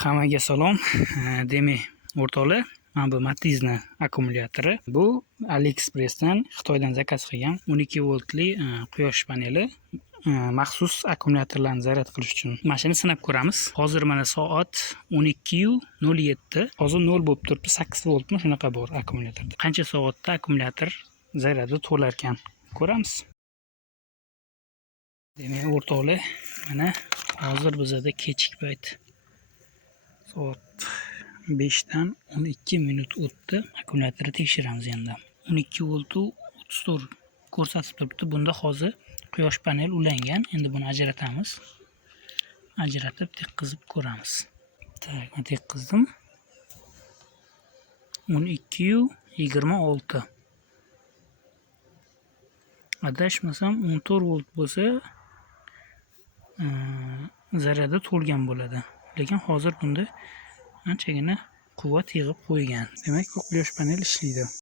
Hammaga salom. Demak, o'rtoqlar, mana bu Matiz'ni akkumulyatori. Bu AliExpress'dan Xitoydan zakaz qilgan 12 voltli quyosh paneli. Maxsus akkumulyatorlarni zaryad qilish uchun. Mashina sinab ko'ramiz. Hozir mana soat 12:07. Hozir 0 bo'lib turibdi. 8 voltmi shunaqa bor akkumulyatorda. Qancha soatda akkumulyator zaryadi to'lar ekan ko'ramiz. Demak, o'rtoqlar, mana hozir bizda kechki payt. Soat 5dan 12 minut o'tdi. Akkumulyatorni tekshiramiz endi. 12 volt 34 ko'rsatib turibdi. Bunda hozir quyosh panel ulangan. Endi buni ajratamiz. Ajratib tekkizib ko'ramiz. Tak, men tekkizdim. 12:26. Adashmasam 14 volt bo'lsa, zaryadi to'lgan bo'ladi. Lekin hozir bunda anchagina quvvat yig'ib qo'ygan. Demak, quyosh panel ishlaydi.